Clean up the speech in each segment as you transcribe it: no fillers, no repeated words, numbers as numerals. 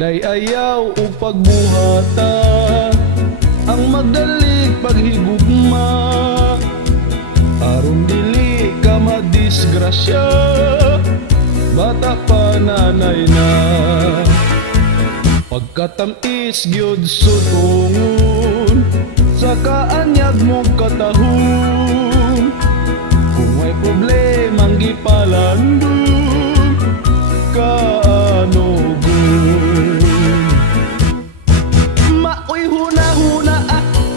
Inday ayaw o pagbuhata, ang magdalik paghigugma, aron dili ka madisgrasya, bata pa nanay na. Pagkatamis gyud sutungon, sa kaanyag mo katahon, kung may problemang gipalandong, kaano gun. Maoy huna-huna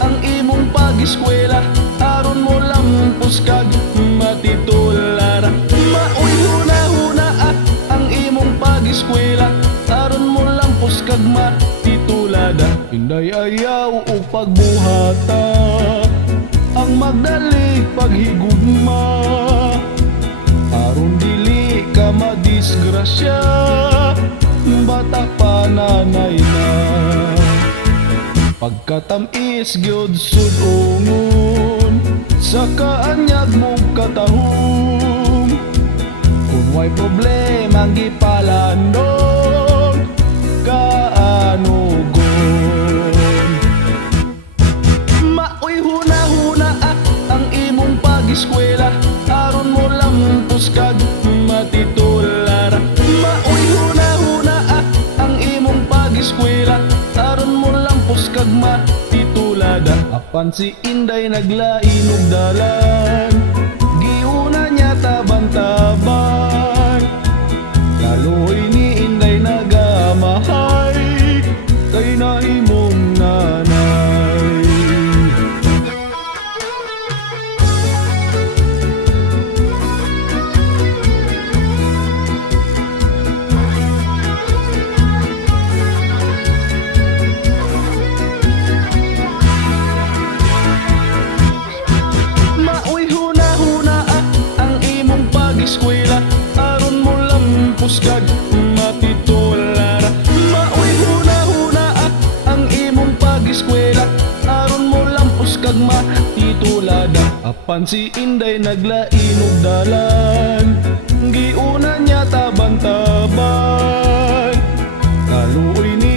ang imong pag-eskwela, aron mo lampos kag matitulara. Maoy huna-huna ang imong pag-eskwela, aron mo lampos kag matitulada. Inday ayaw o pagbuhata, ang magdalik paghigugma, aron dili ka madisgrasya, bata pa nanay na. Pagkatamis gyud sudungon, sa kaanyag mong katahom, kung may problema ang gipalandong, kaano gon. Maoy huna-huna ang imong pag-eskwela, aron mo lampos kag matitulara. Maoy huna-huna ang imong pag-eskwela, aron mo lampos kag matitulada. Apan si Inday naglain og dalan, giuna niya taban-taban. Kaluoy ni Inday nagamahay, kay nahimong nanay. Maoy huna-huna ang imong pag-eskwela, aron mo lampos kag matitulara. Maoy huna-huna ang imong pag-eskwela, aron mo lampos kag matitulada. Apan si Inday naglain og dalan, giuna niya taban-taban. Kaluoy ni